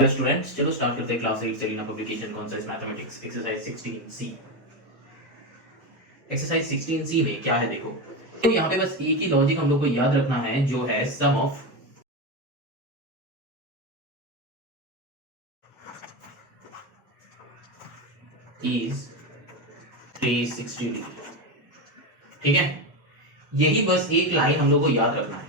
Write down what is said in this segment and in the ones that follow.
Hello students, चलो start करते हैं class 8 Selina publication concepts mathematics exercise 16C। Exercise 16C में क्या है देखो, तो यहाँ पे बस एक ही लॉजिक हम लोग को याद रखना है जो है सम ऑफ इज 360 डिग्री। ठीक है, यही बस एक लाइन हम लोग को याद रखना है।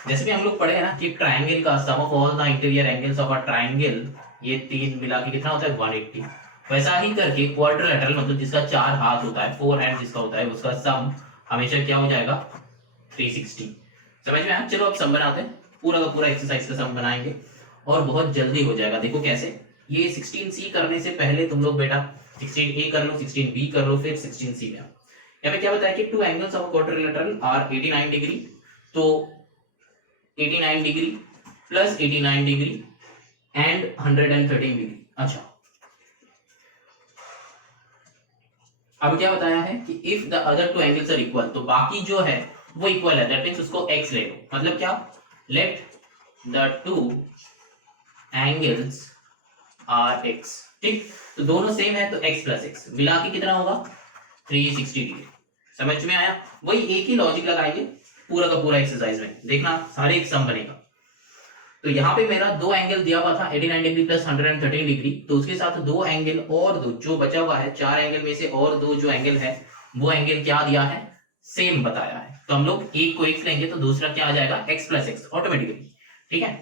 जैसे भी हम लोग पढ़े हैं ना कि ट्राइंगल का sum of all the interior angles of a triangle, ये तीन मिला के कितना होता है 180। वैसा ही करके क्वाड्रिलेटरल मतलब जिसका चार हाथ होता है, फोर हैंड जिसका होता है, उसका सम हमेशा क्या हो जाएगा 360। समझ में आया? चलो अब सम बनाते हैं, पूरा का पूरा एक्सरसाइज का सम बनाएंगे और बहुत जल्दी हो जाएगा। देखो कैसे, ये 16C करने से पहले तुम लोग बेटा 16A कर लो, 16B कर लो, फिर 16C में आओ। यहाँ पे क्या बताया कि two angles of quadrilateral are 89 degree, तो 89 degree plus 89 degree and 113 degree. अच्छा, अब क्या बताया है कि if the other two angles are equal, तो बाकी जो है वो इक्वल है, दैट मींस उसको x ले लो। मतलब क्या, let the two angles are x। ठीक, तो दोनों सेम है तो x प्लस x मिला के कितना होगा 360 डिग्री। समझ में आया? वही एक ही लॉजिक लगाएंगे पूरा का पूरा एक्सरसाइज में, देखना सारे एक सम बनेगा। तो यहाँ पे मेरा दो एंगल दिया हुआ था 89 डिग्री प्लस 113 डिग्री, तो उसके साथ दो एंगल और दो जो बचा हुआ है, चार एंगल में से और दो जो एंगल है वो एंगल क्या दिया है, सेम बताया है। तो हम लोग एक को x लेंगे तो दूसरा क्या आ जाएगा x प्लस x ऑटोमेटिकली। ठीक है,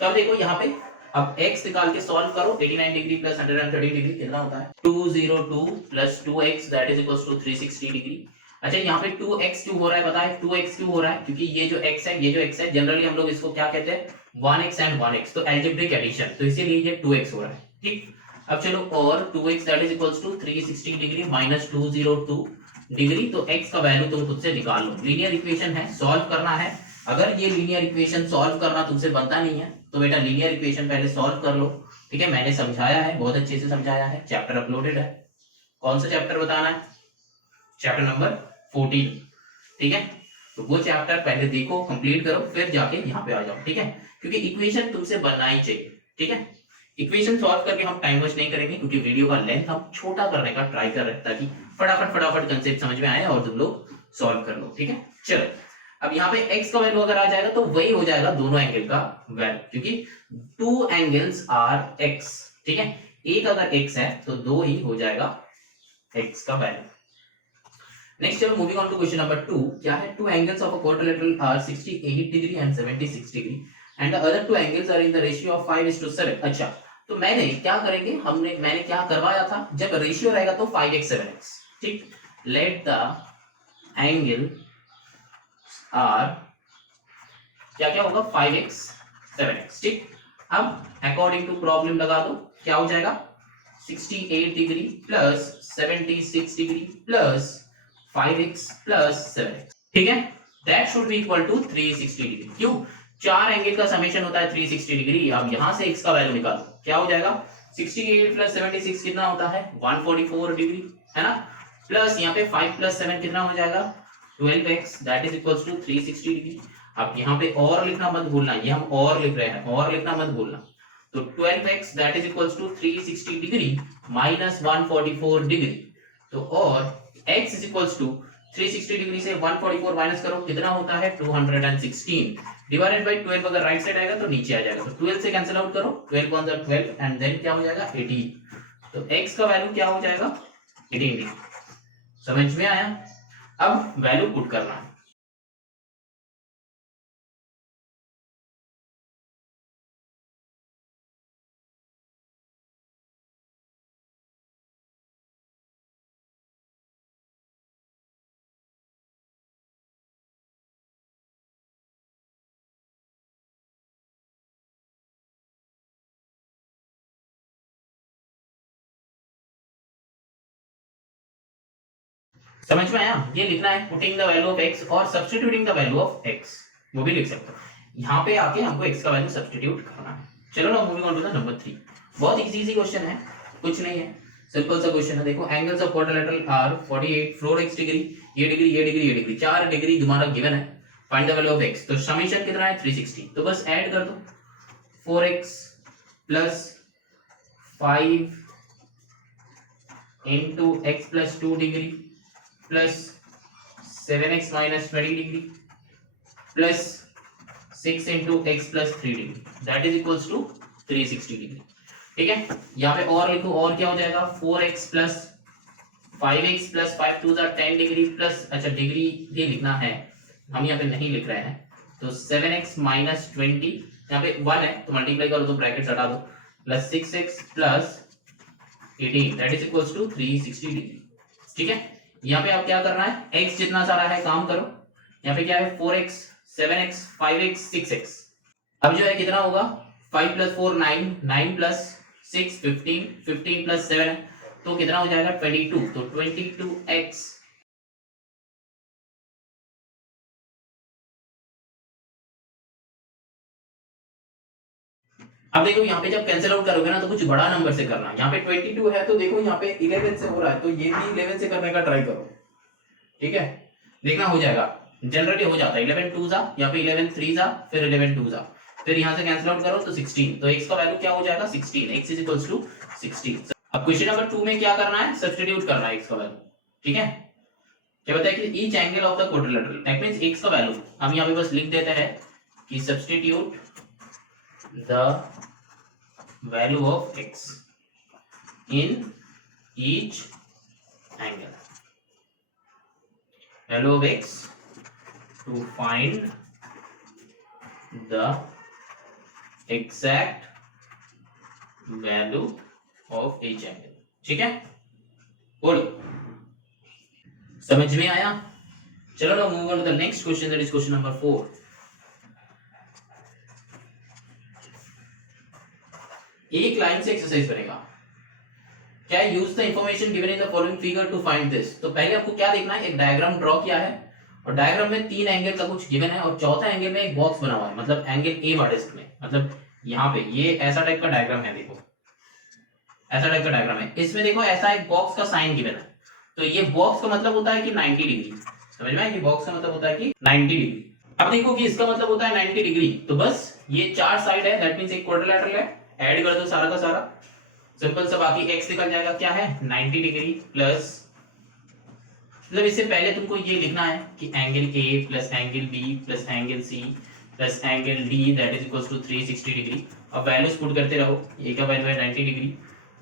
तो अब देखो यहाँ पे अब x निकाल के सॉल्व करो। 89 डिग्री प्लस 113 डिग्री कितना होता है 202 plus 2x that is equals to 360 degree. अच्छा, यहाँ पे 2x क्यों हो रहा है पता है? 2x क्यों हो रहा है? क्योंकि ये जो x है, ये जो x है, जनरली हम लोग इसको क्या कहते हैं 1x एंड 1x, तो अलजेब्रिक एडिशन, तो इसीलिए ये 2x हो रहा है। ठीक, अब चलो और 2x that is equals to 360 degree minus 202 degree, तो x का वैल्यू तुम खुद से निकाल लो। लीनियर इक्वेशन है, सॉल्व करना है। अगर ये लीनियर इक्वेशन सॉल्व करना तुमसे बनता नहीं है तो बेटा लीनियर इक्वेशन पहले सॉल्व कर लो। ठीक है, मैंने समझाया है, बहुत अच्छे से समझाया है, चैप्टर अपलोडेड है। कौन सा चैप्टर बताना है? Chapter number 14। ठीक है, तो वो चैप्टर पहले देखो, कंप्लीट करो, फिर जाके यहाँ पे आ जाओ। ठीक है, क्योंकि इक्वेशन तुमसे बनना ही चाहिए। ठीक है, इक्वेशन सॉल्व करके हम टाइम वेस्ट नहीं करेंगे, क्योंकि वीडियो का लेंथ हम छोटा करने का ट्राई कर रहे हैं ताकि फटाफट कंसेप्ट समझ में आए और तुम लोग सॉल्व कर लो। ठीक है, चलो अब यहाँ पे x का वैल्यू अगर आ जाएगा तो वही हो जाएगा दोनों एंगल का वैल्यू, क्योंकि टू एंगल्स आर x। ठीक है, एक अगर x है तो दो ही हो जाएगा x का वैल्यू। नेक्स्ट चलो moving on to question number 2। क्या है, two angles of a quadrilateral are 68 degree and 76 degree and the other two angles are in the ratio of 5:7। अच्छा, तो मैंने क्या करेंगे, मैंने क्या करवाया था, जब रेशियो रहेगा तो 5x 7x। ठीक, लेट द एंगल आर क्या क्या होगा 5x 7x। ठीक, अब अकॉर्डिंग टू प्रॉब्लम लगा दो, क्या हो जाएगा 68 degree plus 76 degree plus 5x plus 7x। ठीक है, that should be equal to 360 degree. क्यों? चार एंगल का समेशन होता है 360 डिग्री। अब यहां से x का वैल्यू निकालो, क्या हो जाएगा 68 प्लस 76 कितना होता है 144 डिग्री, है ना, प्लस यहाँ पे 5 प्लस 7 कितना हो जाएगा 12x that is equals to 360 degree. अब यहाँ पे और लिखना मत भूलना, ये हम और लिख रहे हैं, और लिखना मत भूलना। तो 12x that is equals to 360 degree minus 144 degree, तो और x is equals to 360 degree से 144 माइनस करो, कितना होता है 216 डिवाइडेड बाय 12। अगर राइट साइड आएगा तो नीचे आ जाएगा, तो 12 से कैंसिल आउट करो, 12 वन 12 एंड देन क्या हो जाएगा 18। तो x का वैल्यू क्या हो जाएगा 18 डिग्री। समझ में आया? अब वैल्यू पुट करना है। समझ में आया? ये लिखना है putting the value of x और substituting the value of x, वो भी लिख सकते हो। यहाँ पे आके हमको x का वैल्यू सब्स्टिट्यूट करना है। चलो ना moving on to the number 3। बहुत इजी क्वेश्चन है, कुछ नहीं है, सिंपल सा क्वेश्चन है। देखो angles of quadrilateral are 48 4x degree, ये डिग्री ये डिग्री ये डिग्री, चार डिग्री तुम्हारा गिवन है। Find the value of x, तो समेशन कितना है 360, तो बस ऐड कर दो 4x plus 5 into x plus 2 degree plus 7x minus 20 degree plus 6 into x plus 3 degree that is equals to 360 degree. ठीक है, यहाँ पे और लिखो, और क्या हो जाएगा 4x plus 5x plus 5 2 10 degree plus, अच्छा डिग्री भी लिखना है, हम यहाँ पे नहीं लिख रहे हैं, तो 7x माइनस 20, यहाँ पे 1 है तो मल्टीप्लाई करो तो ब्रैकेट हटा दो, plus 6x plus 18 that is equals to 360 degree. ठीक है, यहाँ पे आप क्या करना है, x जितना सारा है काम करो, यहाँ पे क्या है 4x 7x 5x 6x, अब जो है कितना होगा 5 प्लस 4 9, 9 प्लस 6 15, 15 प्लस 7 है तो कितना हो जाएगा 22, तो 22x अब देखो यहाँ पे जब कैंसिल आउट करोगे ना तो कुछ बड़ा नंबर से करना, यहाँ पे 22 है तो देखो यहाँ पे 11 से हो रहा है तो ये भी 11 से करने का ट्राई करो। ठीक है, देखना हो जाएगा, जनरली हो जाता है 11 2 जा, यहाँ पे 11 3 जा, फिर 11 2 जा, फिर यहाँ से कैंसिल आउट करो तो 16, तो x का वैल्यू क्या हो जाएगा 16, x इज इक्वल्स टू 16। अब क्वेश्चन नंबर 2 में क्या करना है, सब्स्टिट्यूट करना है x का वैल्यू। ठीक है, क्या बताया कि each angle of the quadrilateral, that means x का वैल्यू हम यहाँ पे बस लिख देते हैं कि substitute the value of x in each angle, value of x to find the exact value of each angle। ठीक है, बोलो समझ में आया? चलो ना move on to the next question, that is question number 4। एक लाइन से एक्सरसाइज बनेगा, क्या use the information given in the following figure to find this. तो पहले आपको क्या देखना है, एक डायग्राम ड्रॉ किया है और डायग्राम में 3 एंगल का कुछ गिवन है और चौथा एंगल में एक बॉक्स बना हुआ है, मतलब एंगल ए वार्डिस्ट में, मतलब यहाँ पे ये ऐसा टाइप का डायग्राम है, देखो ऐसा टाइप का डायग्राम है, इसमें देखो ऐसा एक बॉक्स का साइन गिवन है, तो ये बॉक्स का मतलब होता है कि 90 डिग्री, समझ में आया, ये बॉक्स का मतलब होता है कि 90 डिग्री। अब देखो कि इसका मतलब होता है 90 डिग्री, तो बस ये 4 साइड है, दैट मींस एक क्वाड्रिलेटरल है, ऐड कर दो सारा का सारा, सिंपल सा, बाकी x निकल जाएगा, क्या है 90 डिग्री प्लस, मतलब इससे पहले तुमको ये लिखना है कि angle A plus angle B plus angle C plus angle D that is equals to 360 degree. अब वैल्यूज पुट करते रहो, A का वैल्यू है 90 डिग्री,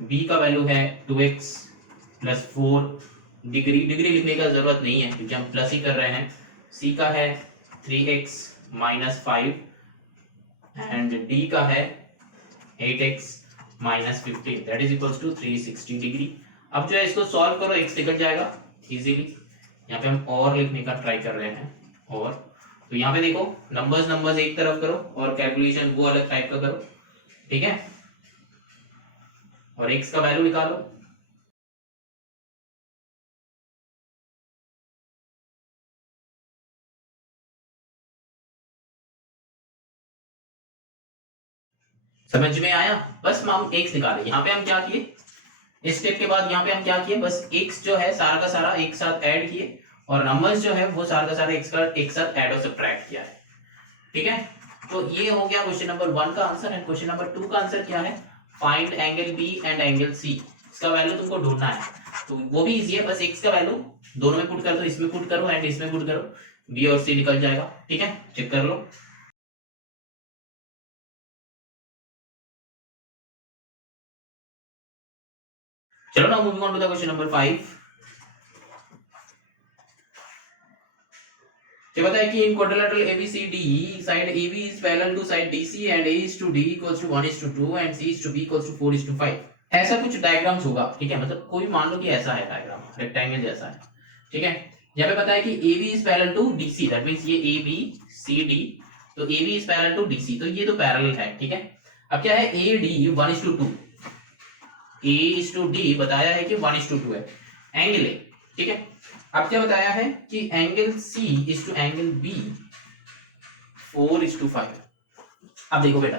B का वैल्यू है 2x प्लस 4 डिग्री, डिग्री लिखने का जरूरत नहीं है क्योंकि हम प्लस ही कर रहे हैं, C का है 3x माइनस 5 एंड D का है 8x minus 15 that is equals to 360 degree. अब जो है इसको सॉल्व करो, x निकल जाएगा इजीली, यहाँ पे हम और लिखने का ट्राई कर रहे हैं, और तो यहाँ पे देखो नंबर्स एक तरफ करो और कैलकुलेशन वो अलग टाइप का करो। ठीक है, और x का वैल्यू निकालो, समझ में आया? बस हम x निकाले, यहाँ पे हम क्या किए, इस स्टेप के बाद यहाँ पे हम क्या किए, बस x जो है सारा का सारा एक साथ ऐड किए और नंबर्स जो है वो सारा का सारा x का एक साथ ऐड और सब्ट्रैक्ट किया है। ठीक है, तो ये हो गया क्वेश्चन नंबर 1 का आंसर। एंड क्वेश्चन नंबर 2 का आंसर क्या है, find angle B and angle C, इसका वैल्यू तुमको ढूंढना है, तो वो भी इजी है, बस x का वैल्यू दोनों में पुट कर दो, इसमें पुट करो एंड इसमें पुट करो, B और C निकल जाएगा। ठीक है, चेक कर लो। चलो ना moving on to the question number 5। ये बताया कि in quadrilateral ABCD side AB is parallel to side DC and A is to D equals to 1 is to 2 and C is to B equals to 4 is to 5। ऐसा कुछ diagrams होगा। ठीक है, मतलब कोई मान लो कि ऐसा है डायग्राम, रेक्टेंगल जैसा है। ठीक है, यहाँ पे बताया कि AB is parallel to DC, that means ये ABCD, तो AB is parallel to DC, तो ये तो पैरेलल है। ठीक है, अब क्या है AD 1 is to 2, A is to D बताया है कि 1 is to 2 है एंगल A। ठीक है, अब क्या बताया है कि angle C is to angle B 4 is to 5। अब देखो बेटा,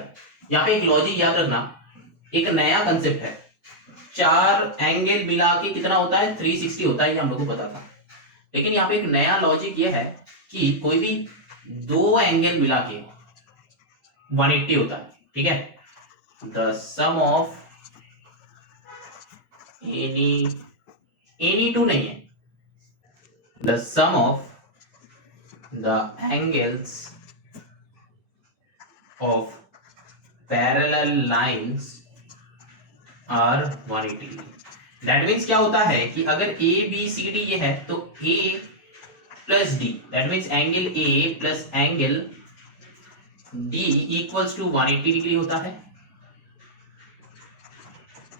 यहाँ पे एक लॉजिक याद रखना, एक नया कंसेप्ट है, 4 एंगल मिला के कितना होता है 360 होता है, ये हम लोग को पता था, लेकिन यहाँ पे एक नया लॉजिक ये है कि कोई भी 2 एंगल मिला के 180 होता है। ठीक है, the sum of any two नहीं है, the sum of the angles of parallel lines are 180 degree. That means क्या होता है कि अगर ए बी सी डी ये है तो A plus D, that means angle A plus angle D equals to 180 degree होता है।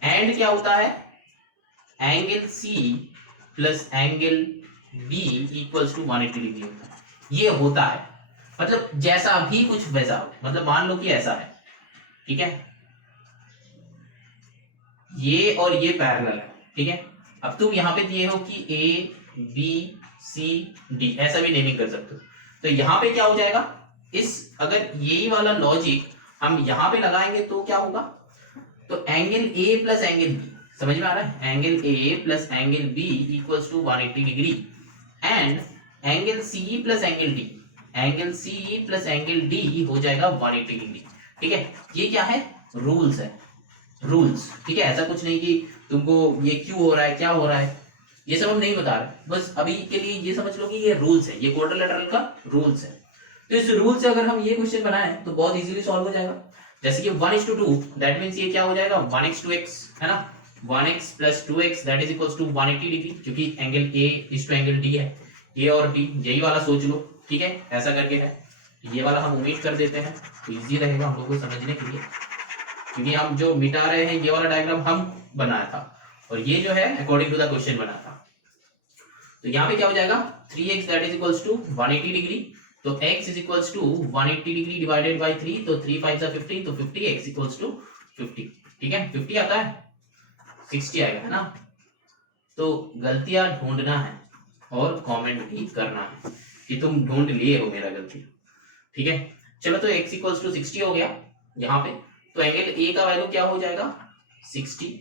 एंड क्या होता है, angle C plus angle B equals to 180 degree होता है। ये होता है, मतलब जैसा भी कुछ वैसा हो, मतलब मान लो कि ऐसा है, ठीक है, ये और ये पैरेलल है, ठीक है। अब तुम यहां पे दिए हो कि ए बी सी डी, ऐसा भी नेमिंग कर सकते हो। तो यहां पे क्या हो जाएगा, इस अगर यही वाला लॉजिक हम यहां पे लगाएंगे तो क्या होगा, तो angle A plus angle B, समझ में आ रहा है, angle A plus angle B equals to 180 degree and angle C plus angle D, angle C plus angle D हो जाएगा 180 डिग्री, ठीक है। ये क्या है, रूल्स है, रूल्स, ठीक है। ऐसा कुछ नहीं कि तुमको ये क्यों हो रहा है, क्या हो रहा है, ये सब हम नहीं बता रहे, बस अभी के लिए ये समझ लो कि ये रूल्स है, ये क्वाड्रिलेटरल का रूल्स है। तो इस रूल से अगर हम ये क्वेश्चन बनाएं तो बहुत इजीली सॉल्व हो जाएगा। जैसे कि 1:2, दैट मींस ये क्या हो जाएगा, 1x है ना, 1x plus 2x that is equals to 180 degree, क्योंकि angle A is to angle D है, ए और डी यही वाला सोच लो, ठीक है, ऐसा करके है। ये वाला हम ओमिट कर देते हैं तो इजी रहेगा हम लोग को समझने के लिए, क्योंकि हम जो मिटा रहे हैं ये वाला डायग्राम हम बनाया था और ये जो है अकॉर्डिंग टू द क्वेश्चन बना था। तो यहाँ पे क्या हो जाएगा, 3x that is equals to 180 degree, तो x is equals to 180 degree divided by 3, तो 3 5 15, तो 50x इक्वल्स टू 50, ठीक है। 50 आता है, 60 आएगा, है ना। तो गलतियां ढूंढना है और कमेंट भी करना है कि तुम ढूंढ लिए हो मेरा गलती, ठीक है। चलो तो x इक्वल्स टू 60 हो गया यहाँ पे, तो एंगल ए का वैल्यू क्या हो जाएगा 60,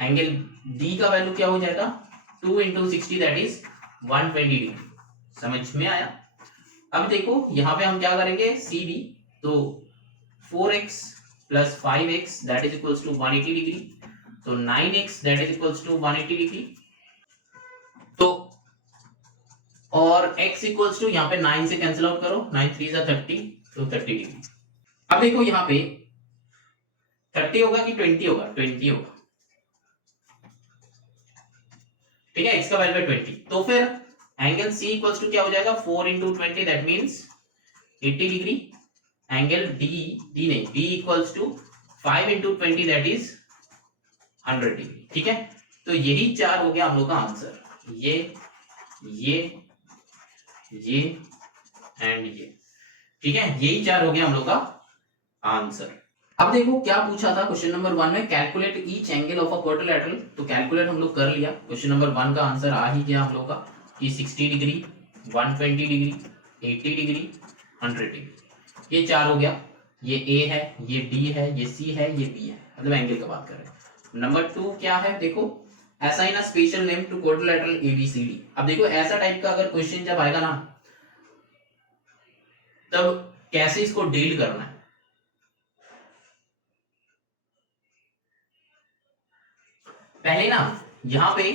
एंगल डी का वैल्यू क्या हो जाएगा 2 इंटू 60 दैट इज 120 डिग्री, समझ में आया। अब देखो यहाँ पे हम क्या करेंगे, सी बी, तो 4x plus 5x that is equals to 180 degree, तो 9x that is equals to 180 degree, तो और x इक्वल्स टू यहाँ पे 9 से कैंसिल आउट करो, 9 3 जा 30, तो 30 डिग्री। अब देखो यहाँ पे 30 होगा कि 20 होगा, 20 होगा, ठीक है, x का वैल्यू है 20, तो फिर एंगल C इक्वल्स टू क्या हो जाएगा 4 into 20 that means 80 degree, angle D नहीं B equals to 5 into 20 that is 100 degree, ठीक है। तो यही 4 हो गया हम लोग का आंसर, ये एंड ये, ठीक है, यही 4 हो गया हम लोग का आंसर। अब देखो क्या पूछा था क्वेश्चन नंबर 1 में, calculate each angle of a quadrilateral, तो कैलकुलेट हम लोग कर लिया, क्वेश्चन नंबर 1 का आंसर आ ही गया हम लोग का कि 60 डिग्री, 120 डिग्री, 80 डिग्री, 100 डिग्री, ये 4 हो गया, ये A है, ये D है, ये C है, ये B है, मतलब एंगल का बात कर रहे हैं। नंबर 2 क्या है, देखो assign a special name to quadrilateral ABCD। अब देखो ऐसा टाइप का अगर क्वेश्चन जब आएगा ना, तब कैसे इसको डील करना है। पहले ना यहां पे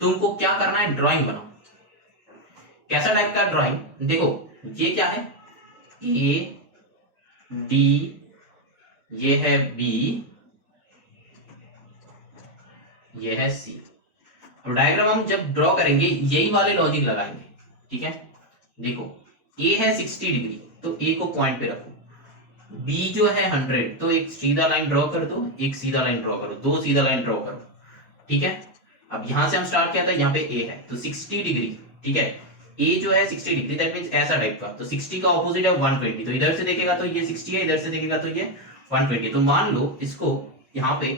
तुमको क्या करना है, ड्राइंग बनाओ। कैसा टाइप का ड्राइंग, देखो ये क्या है, ए डी, ये है बी, ये है सी। अब डायग्राम हम जब ड्रॉ करेंगे यही वाले लॉजिक लगाएंगे, ठीक है। देखो ए है 60 डिग्री, तो ए को पॉइंट पे रखो, बी जो है 100, तो एक सीधा लाइन ड्रॉ कर दो, एक सीधा लाइन ड्रॉ करो, दो सीधा लाइन ड्रॉ करो, ठीक है। अब यहां से हम स्टार्ट किया था, यहाँ पे ए है तो 60 डिग्री, ठीक है, ए जो है 60 डिग्री दैट मींस ऐसा टाइप का, तो 60 का ऑपोजिट है 120, तो इधर से देखेगा तो ये 60 है, इधर से देखेगा तो ये 120, तो मान लो इसको यहाँ पे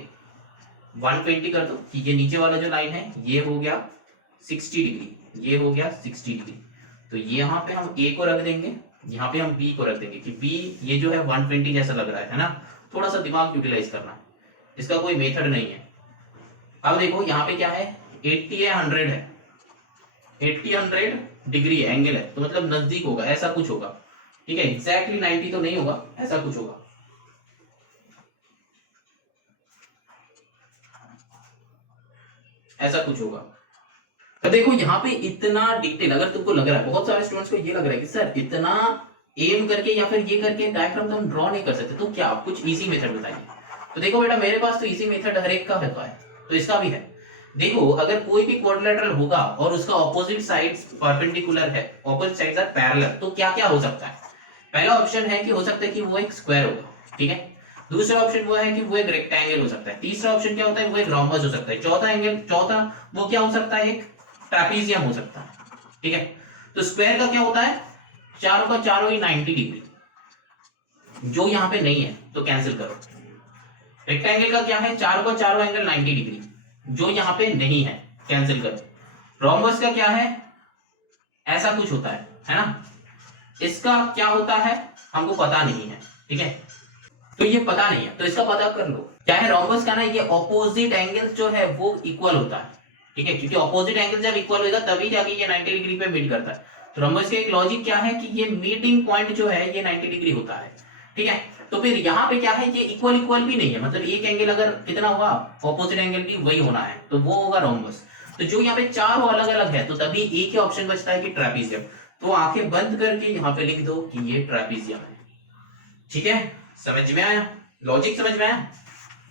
120 कर दो कि ये नीचे वाला जो लाइन है ये हो गया 60 डिग्री, ये हो गया 60 डिग्री, तो यहाँ पे हम ए को रख देंगे, यहाँ पे हम बी को रख देंगे कि बी ये जो है 120 जैसा लग रहा है ना, थोड़ा सा दिमाग यूटिलाइज करना है, इसका कोई मेथड नहीं है। अब देखो यहाँ पे क्या है, 80 है 100 है, 80 100 डिग्री एंगल है, तो मतलब नजदीक होगा, ऐसा कुछ होगा, ठीक है, एग्जैक्टली 90 तो नहीं होगा, ऐसा कुछ होगा। ऐसा कुछ होगा। तो देखो यहाँ पे इतना डिटेल अगर तुमको लग रहा है, बहुत सारे स्टूडेंट्स को ये लग रहा है कि सर इतना एम करके या फिर ये करके डायग्राम तो हम ड्रॉ नहीं कर सकते, तो क्या कुछ इजी मेथड बताइए। तो देखो बेटा मेरे पास तो इजी मेथड हर एक का रहता है, तो इसका भी है। देखो अगर कोई भी क्वाड्रिलेटरल होगा और उसका ऑपोजिट साइड्स परपेंडिकुलर है, ऑपोजिट साइड्स आर पैरेलल, तो क्या क्या हो सकता है। पहला ऑप्शन है कि हो सकता है कि वो एक स्क्वायर होगा, ठीक है। दूसरा ऑप्शन वो है कि वो एक रेक्टेंगल हो सकता है। तीसरा ऑप्शन क्या होता है, वो एक रोम्बस हो सकता है। चौथा वो क्या हो सकता है, एक ट्रेपीजियम हो सकता है, ठीक है। तो स्क्वायर का क्या होता है, चारों का चारों ही 90 डिग्री, जो यहां पे नहीं है तो कैंसिल करो। रेक्टेंगल का क्या है, चारों का चारों एंगल 90 डिग्री, जो यहां पे नहीं है कैंसिल करो। रोम्बस का क्या है, ऐसा कुछ होता है ना। इसका क्या होता है हमको पता नहीं है, ठीक है। तो ये पता नहीं है तो इसका पता कर लो। क्या है रोम्बस का ना, ये ऑपोजिट एंगल जो है वो इक्वल होता है, ठीक है। क्योंकि ऑपोजिट एंगल जब इक्वल होगा तभी जाके ये 90 डिग्री पे मीट करता है। तो रोम्बस का एक लॉजिक क्या है कि ये मीटिंग पॉइंट जो है ये 90 डिग्री होता है, ठीक है। तो फिर यहाँ पे क्या है, ये इक्वल इक्वल भी नहीं है, मतलब एक एंगल अगर कितना होगा ऑपोजिट एंगल भी वही होना है, तो वो होगा रोम्बस। तो जो यहाँ पे चारों अलग अलग है तो तभी एक ही ऑप्शन बचता है कि ट्रेपीजियम। तो आंखें बंद करके यहाँ पे लिख दो कि ये ट्रेपीजियम है, ठीक है। समझ में आया, लॉजिक समझ में आया।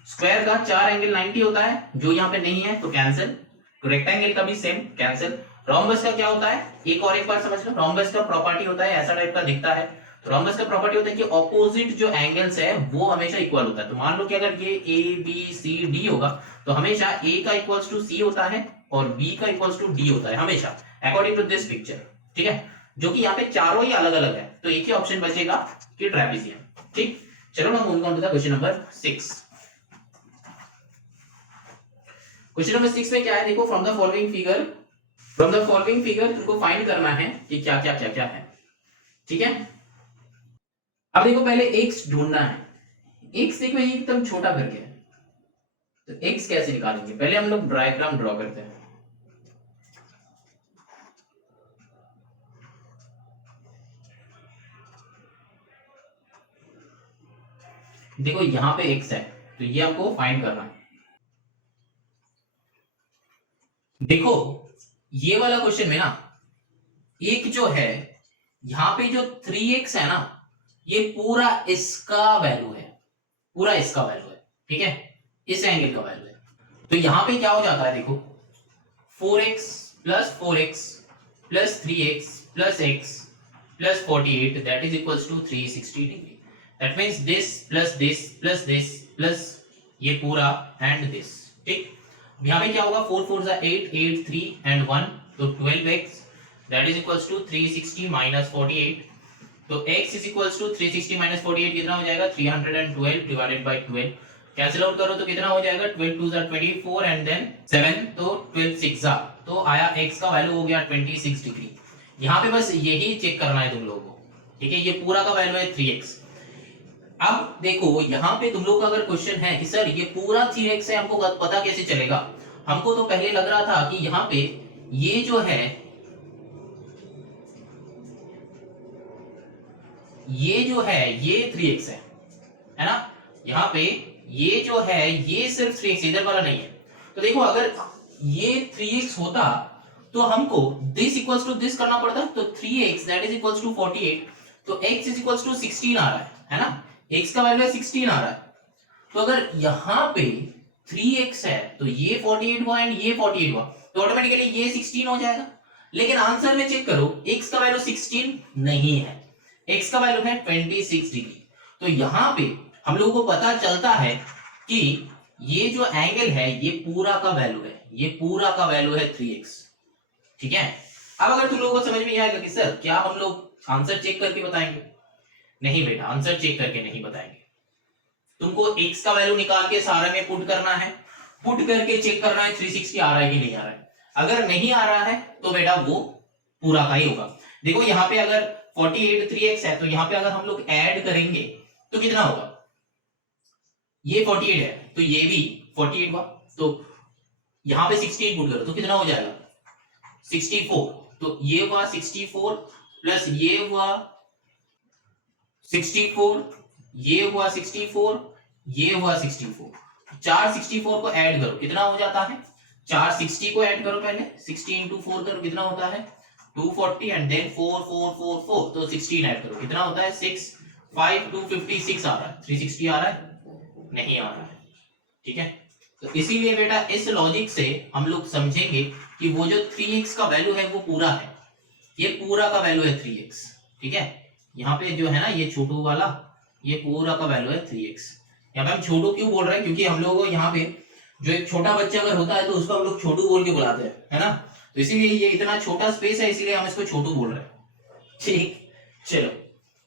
स्क्वायर का चार एंगल 90 होता है, जो यहाँ पे नहीं है तो कैंसिल। रेक्टेंगल का भी सेम कैंसिल। रोम्बस का क्या होता है, एक और एक बार समझ लो। रोम्बस का प्रॉपर्टी होता है ऐसा टाइप का दिखता है। तो रोम्बस का प्रॉपर्टी होता है कि ऑपोजिट जो एंगल्स है वो हमेशा इक्वल होता है। तो मान लो कि अगर ये ए बी सी डी होगा तो हमेशा ए का इक्वल्स टू सी होता है और बी का इक्वल्स टू डी होता है हमेशा, अकॉर्डिंग टू दिस पिक्चर, ठीक है। जो कि यहाँ पे चारों ही अलग अलग है, तो एक ही ऑप्शन बचेगा कि ट्रेपीजियम, ठीक। चलो ना move on to the question number 6। Question number 6 में क्या है, देखो फ्रॉम द फॉलोइंग फिगर तुमको फाइंड करना है कि क्या क्या क्या क्या है, ठीक है। अब देखो पहले x ढूंढना है। x देखो ये एकदम छोटा करके है, तो x कैसे निकालेंगे, पहले हम लोग डायग्राम ड्रॉ करते हैं। देखो यहां पे x है तो ये हमको फाइंड करना है। देखो ये वाला क्वेश्चन में ना एक जो है यहां पे जो 3x है ना, ये पूरा इसका वैल्यू है, पूरा इसका वैल्यू है, ठीक है। इस एंगल का वैल्यू है। तो यहां पे क्या हो जाता है, देखो 4x plus 3x plus x plus 48 that is equals to 360 degree. That means this plus ये पूरा एंड दिस, ठीक। यहाँ पे क्या होगा, 4 4 8 8 3 एंड 1, तो 12x that is equals to 360 minus 48। तो x is equals to 360 minus 48 कितना हो जाएगा, 312 डिवाइडेड बाय 12। कैंसिल आउट करो तो कितना हो जाएगा, 12 2 24 एंड देन 7, तो 12 6 तो आया x का वैल्यू हो गया 26 डिग्री। यहाँ पे बस यही चेक करना है तुम लोगों को, ठीक है। ये पूरा का वैल्यू है 3x। अब देखो यहाँ पे तुम लोग का अगर क्वेश्चन है कि सर ये पूरा 3x है, हमको पता कैसे चलेगा। हमको तो पहले लग रहा था कि यहाँ पे ये जो है ये 3x है ना। यहाँ पे ये जो है ये सिर्फ 3x, इधर वाला नहीं है। तो देखो अगर ये 3x होता तो हमको दिस इक्वल्स टू दिस करना पड़ता, तो 3x that is equals to 48, तो x इज इक्वल्स टू 16 आ रहा है ना। x का वैल्यू 16 आ रहा है। तो अगर यहाँ पे 3x है तो ये 48 हुआ एंड ये 48 हुआ, तो ऑटोमेटिकली ये 16 हो जाएगा। लेकिन आंसर में चेक करो x का वैल्यू 16 नहीं है, x का वैल्यू है 26 डिग्री। तो यहाँ पे हम लोगों को पता चलता है कि ये जो एंगल है ये पूरा का वैल्यू है, ये पूरा का वैल्यू है 3x, ठीक है। अब अगर तुम लोगों को समझ में आएगा कि सर क्या हम लोग आंसर चेक करके बताएंगे, नहीं बेटा आंसर चेक करके नहीं बताएंगे। तुमको x का वैल्यू निकाल के सारे में पुट करना है, पुट करके चेक करना है 360 आ रहा है कि नहीं आ रहा है। अगर नहीं आ रहा है तो बेटा वो पूरा का ही होगा। देखो यहाँ पे अगर 48 3x है तो यहाँ पे अगर हम लोग ऐड करेंगे तो कितना होगा, ये 48 है तो ये भी 48 हुआ, तो यहाँ पे 16 पुट करो तो कितना हो जाएगा 64। तो ये हुआ 64 प्लस ये हुआ 64, ये हुआ 64, ये हुआ 64। 4 64 को ऐड करो कितना हो जाता है 460 को ऐड करो पहले, 60 इंटू 4 करो, कितना होता है 240 एंड देन 4 4 4 4, तो 16 ऐड करो, कितना होता है 6 5 256 आ रहा है, 360 आ रहा है, नहीं आ रहा है। ठीक है, तो इसीलिए बेटा इस लॉजिक से हम लोग समझेंगे कि वो जो 3x का वैल्यू है वो पूरा है, ये पूरा का वैल्यू है 3x। ठीक है, यहाँ पे जो है ना ये छोटू वाला, ये पूरा का वैल्यू है 3x। यहाँ पे हम छोटू क्यों बोल रहे हैं, क्योंकि हम लोग यहाँ पे जो एक छोटा बच्चा अगर होता है तो उसको हम लोग छोटू बोल के बुलाते हैं, है ना, तो इसीलिए ये इतना छोटा स्पेस है, इसीलिए हम इसको छोटू बोल रहे हैं। ठीक, चलो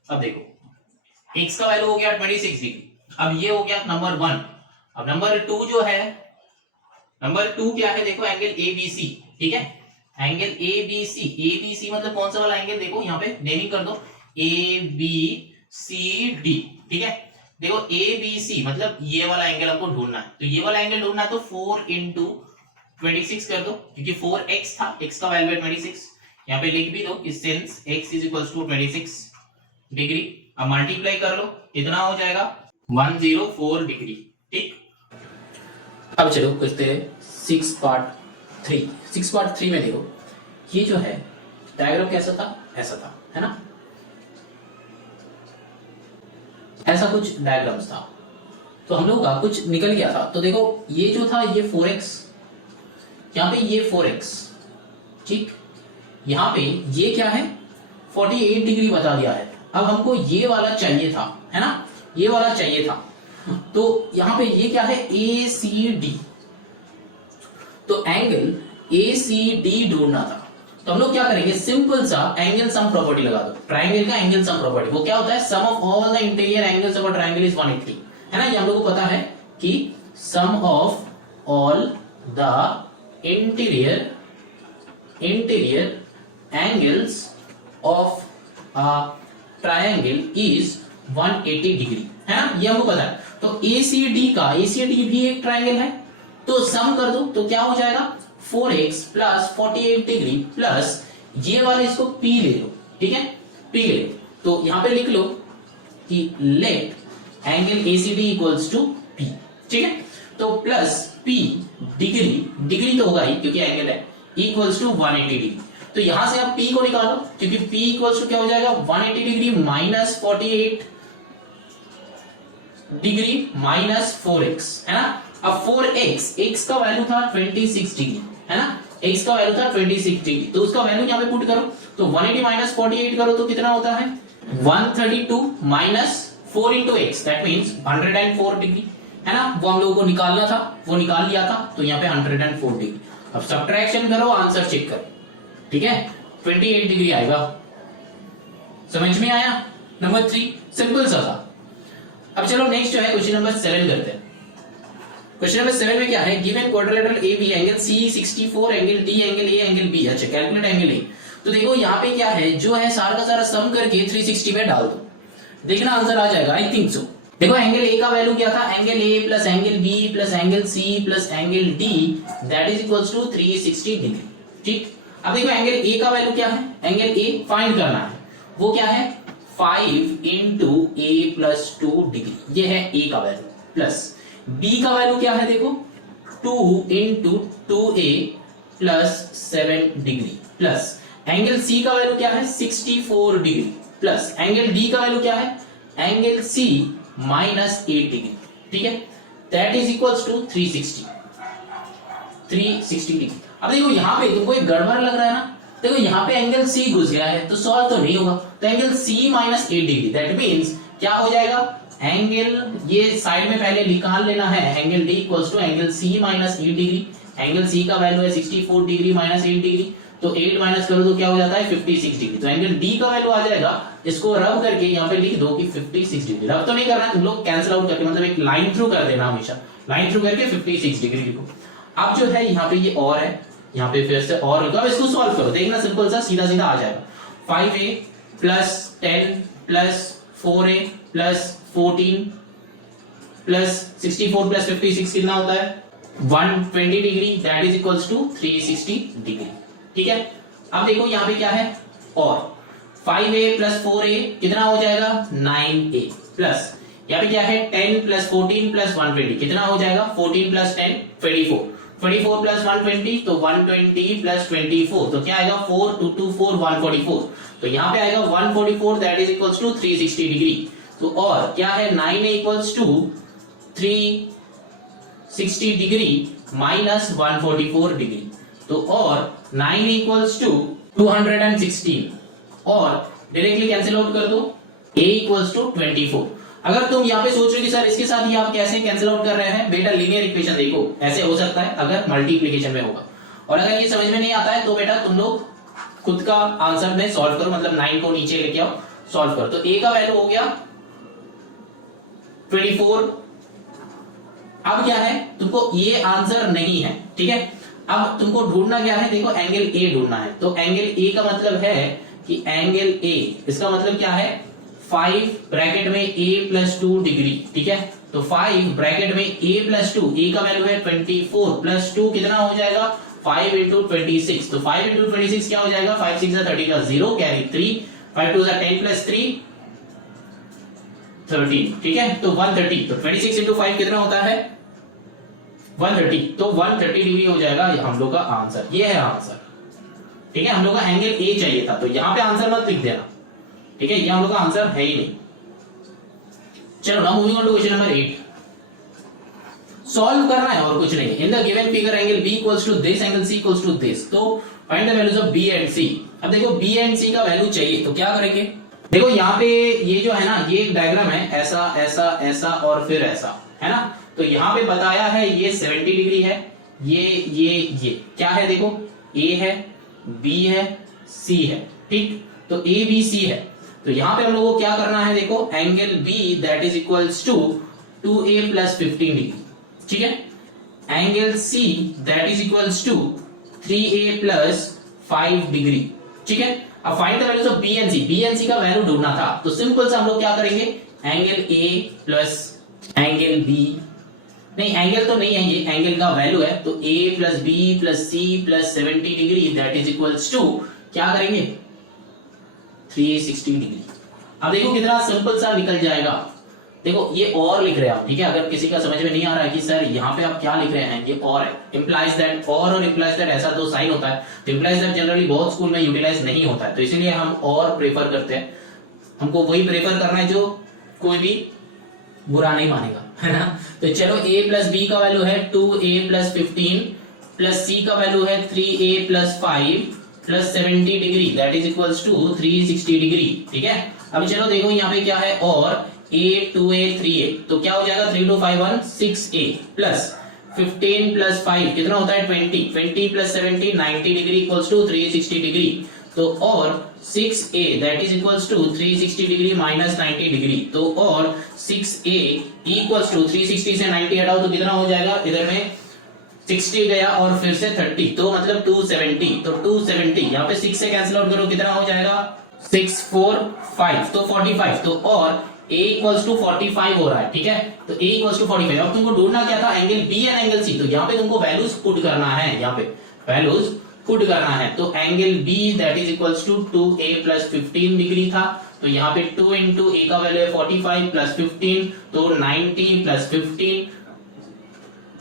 अब देखो x का वैल्यू हो गया 26 डिग्री। अब ये हो गया नंबर 1। अब नंबर 2 जो है, नंबर 2 क्या है देखो, एंगल ABC। ठीक है, एंगल ABC, ABC मतलब कौन सा वाला एंगल, देखो यहाँ पे नेमिंग कर दो ABCD। ठीक है, देखो ABC मतलब ये वाला एंगल हमको ढूंढना है, तो ये वाला एंगल ढूंढना है तो 4 इंटू 26 कर दो, क्योंकि 4x था, x का वैल्यू है 26। यहाँ पे लिख भी दो कि since x is equals to 26 degree. अब मल्टीप्लाई कर लो, कितना हो जाएगा 104 डिग्री। ठीक, अब चलो करते हैं 6 पार्ट 3। 6 पार्ट 3 में देखो ये जो है डायग्राम कैसा था, ऐसा था, है ना, ऐसा कुछ डायग्राम्स था, तो हम लोग का कुछ निकल गया था। तो देखो ये जो था ये 4x, यहाँ पे ये 4x, ठीक, यहाँ पे ये क्या है 48 डिग्री बता दिया है। अब हमको ये वाला चाहिए था, है ना, ये वाला चाहिए था, तो यहाँ पे ये क्या है ACD, तो एंगल ACD ढूंढना था। तो हम लोग क्या करेंगे, सिंपल सा एंगल सम प्रॉपर्टी लगा दो, ट्रायंगल का एंगल सम प्रॉपर्टी। वो क्या होता है, sum of all the interior angles of a triangle is 180, है ना, ये हम लोग को पता है कि sum of all the interior angles of a triangle is 180 degree, है ना, ये हमको पता है। तो ACD भी एक ट्रायंगल है, तो सम कर दो तो क्या हो जाएगा 4x प्लस 48 डिग्री प्लस ये वाले इसको P ले लो। ठीक है, P ले लो, तो यहां पे लिख लो कि let angle ACD equals to P। ठीक है, तो प्लस P डिग्री तो होगा ही क्योंकि एंगल है, इक्वल्स टू 180 डिग्री। तो यहां से आप P को निकालो, क्योंकि P इक्वल्स टू क्या हो जाएगा 180 degree minus 48 degree minus 4x, है ना। अब 4x का वैल्यू था 26 डिग्री, है ना, x का वैल्यू था 26 डिग्री, तो उसका वैल्यू यहाँ पे पुट करो, तो 180 माइनस 48 करो तो कितना होता है 132 minus 4 into x, that means 104 degree, है ना, वो हम लोगों को निकालना था, वो निकाल लिया था, तो यहाँ पे 104 डिग्री। अब सब्ट्रैक्शन करो, आंसर चेक करो, ठीक है, 28 डिग्री आएगा। समझ में आया? नंबर 3 सिंपल सा था। अब चलो नेक्स्ट जो है क्वेश्चन नंबर 7 करते हैं। क्वेश्चन नंबर 7 में क्या है, given quadrilateral AB angle C 64 angle D angle A angle B। अच्छा, कैलकुलेट एंगल A। तो देखो यहाँ पे क्या है, जो है सारा का सारा सम करके 360 में डाल दो, देखना आंसर आ जाएगा, आई थिंक सो। देखो एंगल A का वैल्यू क्या था, angle A plus angle B plus angle C plus angle D that is equals to 360 degree. ठीक, अब देखो एंगल A का वैल्यू क्या है, एंगल A फाइंड करना है, वो क्या है 5 इंटू A प्लस 2 डिग्री, ये है A का वैल्यू, प्लस B का वैल्यू क्या है देखो 2 into 2A plus 7 degree, plus angle C का वैल्यू क्या है 64 डिग्री, प्लस एंगल D का वैल्यू क्या है एंगल C माइनस 8 डिग्री। ठीक है, that is equals to 360 degree. अब देखो यहाँ पे तुमको एक गड़बड़ लग रहा है ना, देखो यहाँ पे एंगल C घुस गया है तो सॉल्व तो नहीं होगा, तो angle C minus 8 degree, that means क्या हो जाएगा, एंगल ये साइड में पहले निकाल लेना है, angle D equals to angle C minus 8 degree. Angle C का वैल्यू है 64 डिग्री माइनस 8 डिग्री, तो 8 माइनस करो तो क्या हो जाता है 56 डिग्री, तो एंगल D का वैल्यू आ जाएगा, इसको रब करके यहाँ पे लिख दो कि 56 डिग्री। रब तो नहीं करना है तुम लोग, कैंसिल आउट करके मतलब एक लाइन थ्रू कर देना, हमेशा लाइन थ्रू करके 56 डिग्री लिखो। अब जो है यहाँ पे ये और है, यहाँ पे फिर से और लिखो, अब इसको सॉल्व करो, देखना सिंपल सा सीधा सीधा आ जाएगा। 5a plus 10 plus 4a plus 14 plus 64 plus 56 कितना होता है 120 degree, that is equals to 360 degree. ठीक है, अब देखो यहाँ पे क्या है, और 5a प्लस 4a कितना हो जाएगा 9a, प्लस यहाँ पे क्या है 10 प्लस 14 प्लस 120 कितना हो जाएगा 14 प्लस 10 24, 24 प्लस 120 तो 120 प्लस 24 तो क्या आएगा 4 2 2 4 144 तो यहाँ पे आएगा 144 that is equals to 360 degree. तो और क्या है 9a equals to 360 degree minus 144 degree तो और 9 इक्वल्स टू 216 और डायरेक्टली कैंसिल आउट कर दो a इक्वल्स टू 24। अगर तुम यहाँ पे सोच रहे हो कि सर इसके साथ ही आप कैसे कैंसिल आउट कर रहे हैं, बेटा लीनियर इक्वेशन देखो ऐसे हो सकता है अगर मल्टीप्लिकेशन में होगा, और अगर ये समझ में नहीं आता है तो बेटा तुम लोग खुद का आंसर में सॉल्व करो, मतलब 9 को नीचे लेके आओ सॉल्व करो। तो a का वैल्यू हो गया 24। अब क्या है तुमको ये आंसर नहीं है, ठीक है। अब तुमको ढूंढना क्या है, देखो एंगल a ढूंढना है। तो एंगल a का मतलब है कि एंगल a इसका मतलब क्या है 5 ब्रैकेट में a प्लस 2 डिग्री, ठीक है। तो 5 ब्रैकेट में a प्लस 2, a का वैल्यू है 24 प्लस 2 कितना हो जाएगा 5 इंटू 26। तो 5 इंटू 26 क्या हो जाएगा 5 6 30 का 0 कैरी 3 5 2 10 प्लस 3 13, ठीक है। तो 130 तो 26 इंटू 5 कितना होता है 130 तो 130 डिग्री हो जाएगा हम लोग का आंसर। ये है आंसर, ठीक है। हम लोग का एंगल a चाहिए था तो यहां पे आंसर मत लिख देना, ठीक है। ये हम लोग का आंसर है ही नहीं। चलो now moving on to question number 8। Solve करना है और कुछ नहीं। In the given figure angle b equals to this, angle c equals to this. तो find the values of b and c। अब देखो b एंड c का value चाहिए तो क्या करेंगे, देखो यहाँ पे ये जो है ना ये एक डायग्राम है, ऐसा ऐसा ऐसा और फिर ऐसा, है ना। तो यहाँ पे बताया है ये 70 डिग्री है, ये क्या है देखो a है b है c है, ठीक। तो a b c है तो यहाँ पे हम लोगों को क्या करना है, देखो angle b that is equals to 2a plus 15 degree, ठीक है। Angle c that is equals to 3a plus 5 degree, ठीक है। अब find the values of b and c। b and c का वैल्यू ढूंढना था तो सिंपल से हम लोग क्या करेंगे angle a plus angle b, नहीं एंगल तो नहीं है ये एंगल का वैल्यू है, तो a plus b plus c plus 70 degree that is equals to क्या करेंगे 360 डिग्री। अब देखो कितना सिंपल सा निकल जाएगा। देखो ये और लिख रहे हैं आप, ठीक है। अगर किसी का समझ में नहीं आ रहा है कि सर यहाँ पे आप क्या लिख रहे हैं, ये और है, इंप्लाइज दैट और इंप्लाइज दैट ऐसा दो साइन होता है। तो इंप्लाइज दैट जनरली बहुत स्कूल में यूटिलाइज नहीं होता है तो इसीलिए हम और प्रेफर करते हैं। हमको वही प्रेफर करना है जो कोई भी बुरा नहीं मानेगा, है ना। तो चलो a प्लस b का वैल्यू है 2a प्लस 15 प्लस c का वैल्यू है 3a plus 5 plus 70 degree that is equals to 360 degree, ठीक है। अब चलो देखो यहाँ पे क्या है और a 2a 3a तो क्या हो जाएगा 3 2 5 1 6a प्लस 15 प्लस 5 कितना होता है 20 plus 70 90 degree equals to 360 degree. तो और 6a that is equals to 360 degree minus 90 degree. तो और 6a इक्वल्स टू 360 से 90 हटाओ तो कितना हो जाएगा, इधर में 60 गया और फिर से 30 तो मतलब 270। तो 270 यहाँ पे 6 से कैंसिल आउट करो कितना हो जाएगा 6 4 5 तो 45। तो और a इक्वल्स टू 45 हो रहा है, ठीक है। तो a इक्वल्स टू 45। अब तुमको ढूंढना क्या था angle b and angle c। तो यहाँ पे तुमको वैल्यूज पुट करना है, यहाँ पे वैल्यूज पुट करना है। तो angle b that is equals to 2a plus 15 degree था तो यहाँ पे 2 इंटू a का वैल्यू है 45 प्लस 15 तो 90 प्लस 15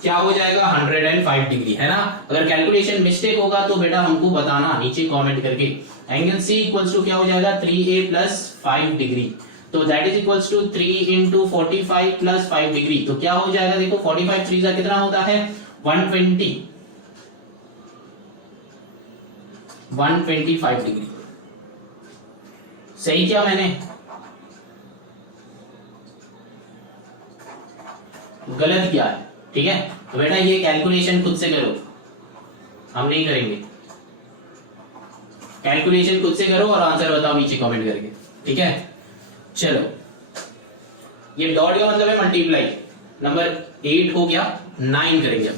क्या हो जाएगा 105 डिग्री, है ना। अगर कैलकुलेशन मिस्टेक होगा तो बेटा हमको बताना नीचे कमेंट करके। एंगल c इक्वल्स टू क्या हो जाएगा 3a प्लस 5 डिग्री तो that is equals to 3 into 45 plus 5 degree. तो क्या हो जाएगा देखो 45 3 का कितना होता है 125 डिग्री। सही क्या मैंने गलत किया है, ठीक है। तो बेटा ये कैलकुलेशन खुद से करो, हम नहीं करेंगे। कैलकुलेशन खुद से करो और आंसर बताओ नीचे कमेंट करके, ठीक है। चलो ये डॉट का मतलब है मल्टीप्लाई। नंबर 8 हो गया, 9 करेंगे।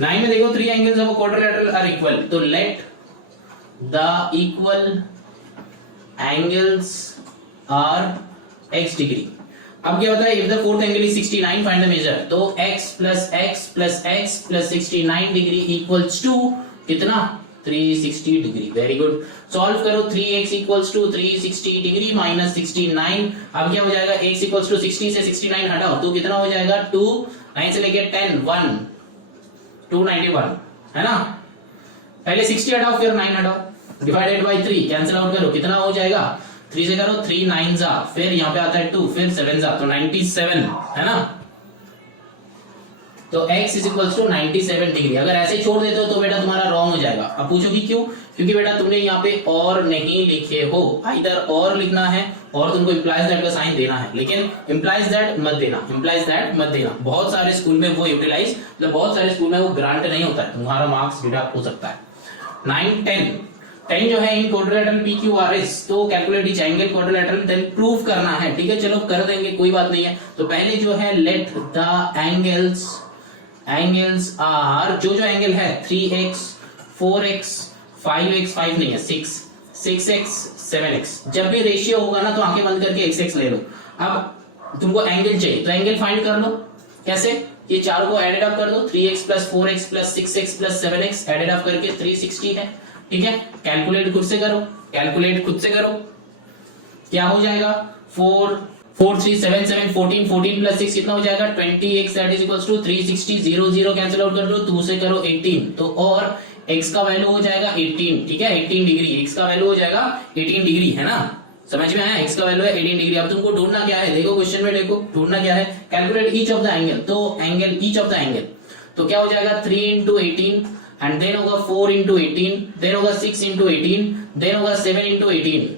9 में देखो 3 angles of a quadrilateral are equal तो let the equal angles are x degree. अब क्या होता है if the fourth angle is 69 find the measure. तो x plus x plus x plus 69 degree equals to कितना 360 डिग्री। Very good. सॉल्व करो 3x equals to 360 degree minus 69। अब क्या हो जाएगा x इक्वल्स टू 60 से 69 हटाओ तो कितना हो जाएगा 2 9 से लेके 10 1 291 है ना, पहले 60 हटाओ फिर 9 हटाओ, डिवाइडेड बाई 3 कैंसिल आउट करो, कितना हो जाएगा 3 से करो 3 9 जा, फिर यहाँ पे आता है 2, फिर 7 जा, तो 97 है ना। तो x is equal to 97 degree. अगर ऐसे छोड़ देते हो तो बेटा तुम्हारा रॉन्ग हो जाएगा। अब पूछोगी क्यों? क्योंकि बेटा तुमने यहाँ पे और नहीं लिखे हो, इधर और लिखना है और तुमको इम्प्लाइज दैट का साइन देना है, लेकिन इम्प्लाइज दैट मत देना, इम्प्लाइज दैट मत देना। बहुत सारे स्कूल में वो यूटिलाइज, मतलब बहुत सारे स्कूल में वो ग्रांट नहीं होता है, तुम्हारा मार्क्स डिडक्ट हो सकता है। 9 10 जो है इन क्वाड्रिलेटरल PQRS, तो calculate each angle quadrilateral, then prove करना है। ठीक है, चलो कर देंगे, कोई बात नहीं है। तो पहले जो है लेट द एंगल्स आर, जो एंगल है 3x 4x 5x, 5 नहीं है 6x 7x, जब भी रेशियो होगा ना तो आंखें बंद करके x ले लो। अब तुमको एंगल चाहिए तो एंगल फाइंड कर लो, कैसे? ये चारों को एडेड अप कर दो, 3x + 4x + 6x + 7x added up करके 360 है। ठीक है, कैलकुलेट खुद से करो, क्या हो जाएगा 4 4 3 7 7 14 14 + 6 कितना हो जाएगा 20x, that is equals to 360, 0 0 cancel out कर दो, 2 से करो 18, तो और x का वैल्यू हो जाएगा 18। ठीक है, 18 डिग्री, x का वैल्यू हो जाएगा 18 डिग्री, है ना, समझ में आया? x का वैल्यू है 18 डिग्री। अब तुमको ढूंढना क्या है, देखो क्वेश्चन में, देखो ढूंढना क्या है, calculate each of the angle, तो angle each of the angle, तो क्या हो जाएगा 3 × 18 एंड देन होगा 4 × 18, देन होगा 6 × 18, देन होगा 7 × 18।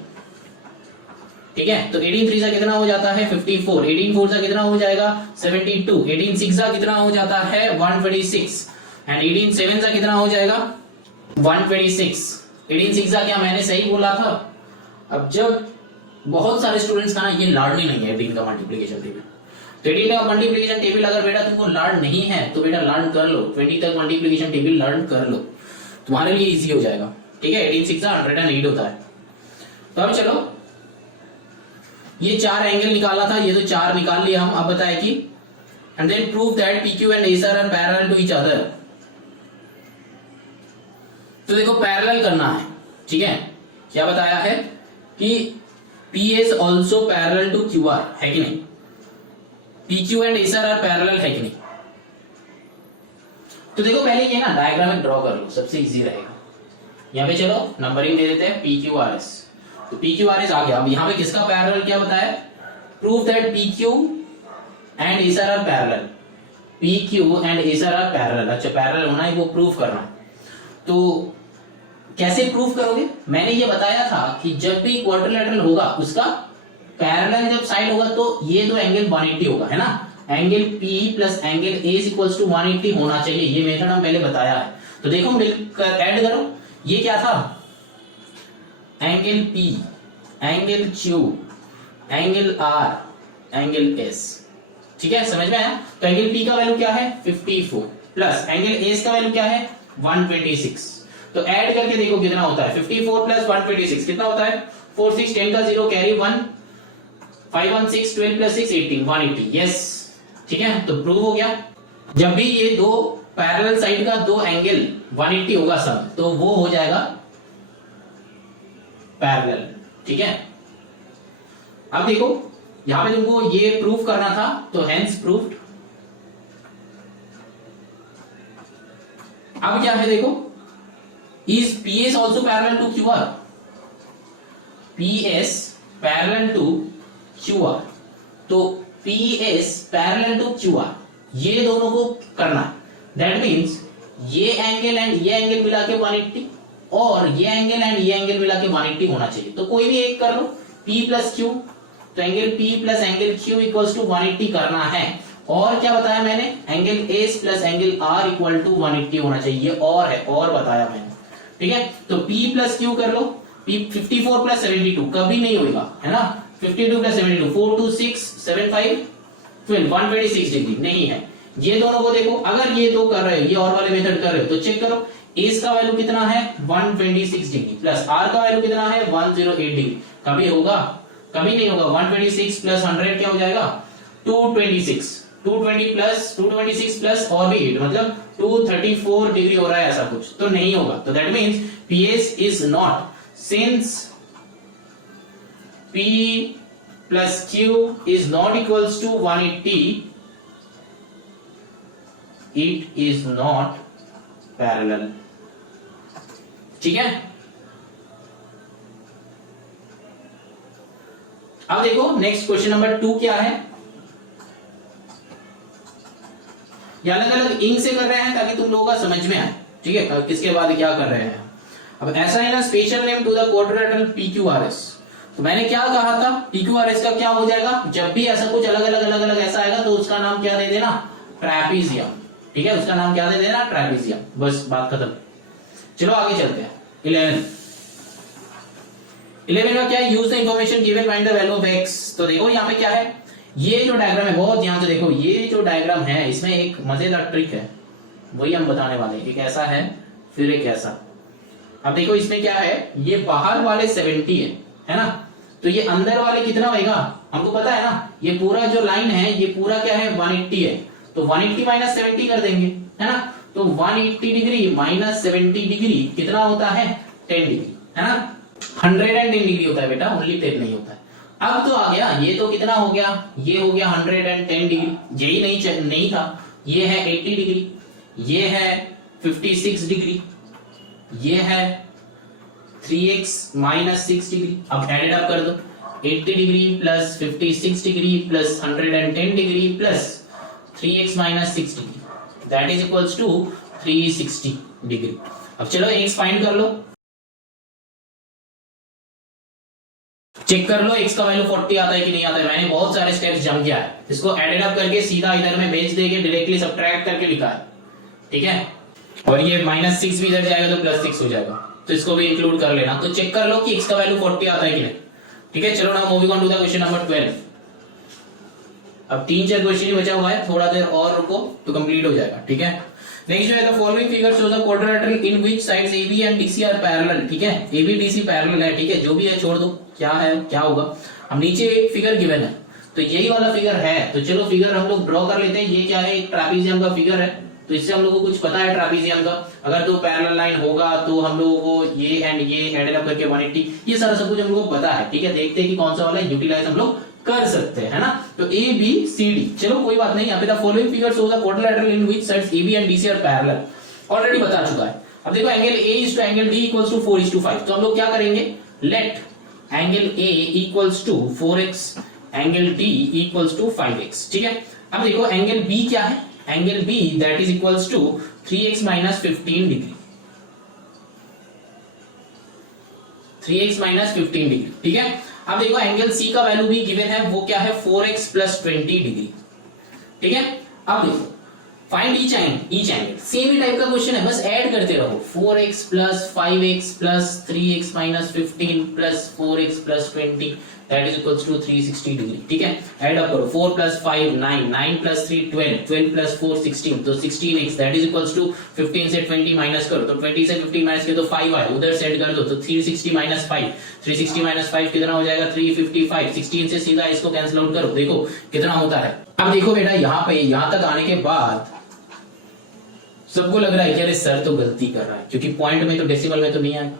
ठीक है, तो 18 3 से कितना हो जाता है 54, 18 4 से कितना हो जाएगा 72, 18 6 से कितना हो जाता है 126 एंड 18 7 से कितना हो जाएगा 126। 18 6 से क्या मैंने सही बोला था? अब जब बहुत सारे स्टूडेंट्स का ना ये लर्न ही नहीं है 18 का मल्टीप्लिकेशन टेबल, तो 18 का मल्टीप्लिकेशन टेबल अगर बेटा तुमको लर्न नहीं है तो बेटा लर्न कर लो, 20 तक मल्टीप्लिकेशन टेबल लर्न कर लो, तुम्हारे लिए इजी हो जाएगा। ठीक है, 18 6 108 होता है। तो अब चलो, ये 4 एंगल निकाला था, ये तो 4 निकाल लिया हम। अब बताए कि and then prove that PQ and ASR are parallel to each other. तो देखो पैरेलल करना है, ठीक है, क्या बताया है कि PS also parallel to QR, है कि नहीं? PQ and ASR are parallel, है कि नहीं? तो देखो पहले ये ना डायग्राम ड्रॉ कर लो, सबसे इजी रहेगा। यहाँ पे चलो नंबरिंग दे देते हैं PQRS, तो PQRS आ गया। अब यहाँ पे किसका पैरेलल क्या बताया? Prove that PQ and ASR are parallel, PQ and ASR are parallel. अच्छा, पैरेलल होना है वो प्रूव करना है, तो कैसे प्रूव करोगे? मैंने ये बताया था कि जब भी क्वाड्रिलेटरल होगा उसका पैरेलल जब साइड होगा तो ये दो एंगल 180 होगा, है ना, angle P plus angle A is equals to 180 होना चाहिए। ये मेथड हम पहले बताया है, तो देखो मिलकर ऐड करो, ये क्या था angle P, angle Q, angle R, angle S। ठीक है, समझ में आया? तो एंगल P का वैल्यू क्या है 54 प्लस एंगल S का वैल्यू क्या है 126। तो ऐड करके देखो कितना होता है 54 प्लस 126 कितना होता है 4 6 10 का 0 कैरी 1 5 1 6 12 प्लस 6 18 180। यस, ठीक है, तो प्रूव हो गया। जब भी ये दो पैरेलल साइड का दो एंगल 180 होगा सम, तो वो हो जाएगा पैरेलल। ठीक है, अब देखो यहां पे तुमको ये प्रूफ करना था, तो हेंस प्रूफ्ड। अब क्या है देखो, is PS also parallel to QR, PS parallel to QR, तो PS पैरेलल टू QR ये दोनों को करना। दैट मींस ये एंगल एंड ये एंगल मिला के 180 और ये एंगल एंड ये एंगल मिला के 180 होना चाहिए। तो कोई भी एक कर लो, P प्लस Q, तो angle P plus angle Q equals to 180 करना है। और क्या बताया मैंने, angle S plus angle R equal to 180 होना चाहिए, और है, और बताया मैंने। ठीक है, तो P प्लस Q कर लो, P 54 प्लस 72 कभी नहीं होगा, है ना, 52 प्लस 72 4 2 6 7 5 12 126 डिग्री नहीं है। ये दोनों को देखो, अगर ये दो कर रहे हो, ये और वाले मेथड कर रहे हो, तो चेक करो एस का वैल्यू कितना है 126 डिग्री प्लस आर का वैल्यू कितना है 108 डिग्री। कभी होगा? कभी नहीं होगा। 126 प्लस 100 क्या हो जाएगा 226, 220 प्लस 226 प्लस और भी 8 मतलब 234 डिग्री हो रहा है, ऐसा कुछ तो नहीं होगा। तो that means PS is not, since P plus Q is not equals to 180, it is not parallel. ठीक है, अब देखो नेक्स्ट क्वेश्चन नंबर 2 क्या है। ये अलग अलग इंक से कर रहे हैं ताकि तुम लोगों का समझ में आए। ठीक है, किसके बाद क्या कर रहे हैं। अब ऐसा है ना, special name to the quadrilateral PQRS। तो मैंने क्या कहा था, PQRS का क्या हो जाएगा, जब भी ऐसा कुछ अलग अलग ऐसा आएगा तो उसका नाम क्या दे देना, ट्रैपीजियम। ठीक है, उसका नाम क्या दे देना, ट्रैपीजियम। बस बात खत्म। चलो आगे चलते हैं। 11 का क्या है, use the information given find the value of x। तो देखो यहाँ पे क्या है, ये जो डायग्राम है बहुत ध्यान से देखो, ये जो डायग्राम है इसमें एक मजेदार ट्रिक है, वही हम बताने वाले हैं। एक ऐसा है फिर एक ऐसा। अब देखो इसमें क्या है, ये बाहर वाले 70 है ना, तो ये अंदर वाले कितना होगा हमको पता है ना। ये पूरा जो लाइन है ये पूरा क्या है, 180 है, तो 180 माइनस 70 कर देंगे, है ना। तो 180 डिग्री माइनस 70 डिग्री कितना होता है, 10 डिग्री, है ना। 110 डिग्री होता है बेटा, ओनली 10 नहीं होता है। अब तो आ गया, ये तो कितना हो गया, ये हो गया 110 डिग्री, यही नहीं था। ये है 80 डिग्री, ये है 56 डिग्री, ये है 3x माइनस 6 डिग्री। अब एडेड अप कर दो, 80 degree plus 56 degree plus 110 degree plus 3x minus 6 degree, that is equals to 360 degree. अब चलो x फाइंड कर लो, चेक कर लो x का वैल्यू 40 आता है कि नहीं आता है। मैंने बहुत सारे स्टेप्स जम किया है, इसको एडेड अप करके सीधा इधर में भेज देके डायरेक्टली सब्ट्रैक्ट करके लिखा है। ठीक है, और ये -6 भी इधर जाएगा तो +6 हो जाएगा, तो इसको भी इंक्लूड कर लेना। तो चेक कर लो कि x का वैल्यू 40 आता है कि नहीं। ठीक है, चलो ना moving on to the question number 12। अब 3-4 क्वेश्चन ही बचा हुआ है, थोड़ा देर और रुको तो कंप्लीट हो जाएगा। ठीक है, नेक्स्ट जो है the following figure shows a quadrilateral in which sides AB and DC are parallel. ठीक है, AB DC पैरेलल है। ठीक है, जो भी है छोड़ दो, क्या है क्या होगा। अब नीचे एक फिगर गिवन है, तो यही वाला फिगर है, तो चलो फिगर हम लोग ड्रॉ कर लेते हैं। ये क्या है, एक ट्रापीजियम का फिगर है, तो इससे हम लोगों को कुछ पता है ट्रापीजियम का। अगर तो पैरेलल लाइन होगा तो हम लोगों को ये एंड ये एडेड अप करके 180, ये सारा सब कुछ हम लोगों को पता है। ठीक है, देखते हैं कि कौन सा वाला यूटिलाइज हम लोग कर सकते हैं, है ना। तो ABCD, चलो कोई बात नहीं। यहाँ पे the following figure shows a quadrilateral in which sides AB and DC are parallel, already बता चुका है। अब देखो angle A is to angle D equals to 4:5, तो हम लोग क्या करेंगे, let angle A equals to 4x, angle D equals to 5x। ठीक है, अब देखो एंगल B क्या है, angle B that is equals to 3x minus 15 degree, 3x minus 15 degree. ठीक है, अब देखो एंगल C का वैल्यू भी गिवन है, वो क्या है 4x प्लस 20 डिग्री। ठीक है, अब देखो फाइंड ईच एंगल, सेम ही टाइप का क्वेश्चन है, बस ऐड करते रहो। 4x plus 5x plus 3x minus 15 plus 4x plus 20 that is equals to 360 degree. ठीक है, ऐड अप करो, 4 प्लस 5 9, 9 प्लस 3 12, 12 प्लस 4 16, तो 16x that is equals to 15 से 20 माइनस करो, तो 20 से 15 माइनस किया तो 5 आए, उधर से ऐड कर दो, तो 360 माइनस 5, 360 माइनस 5 कितना हो जाएगा, 355। 16 से सीधा इसको कैंसिल आउट करो, देखो कितना होता है। अब देखो बेटा यहाँ पे यहां तक आने के बाद सबको लग रहा है कि अरे सर तो गलती कर रहा है, क्योंकि पॉइंट में तो डेसिमल में तो नहीं आएगा।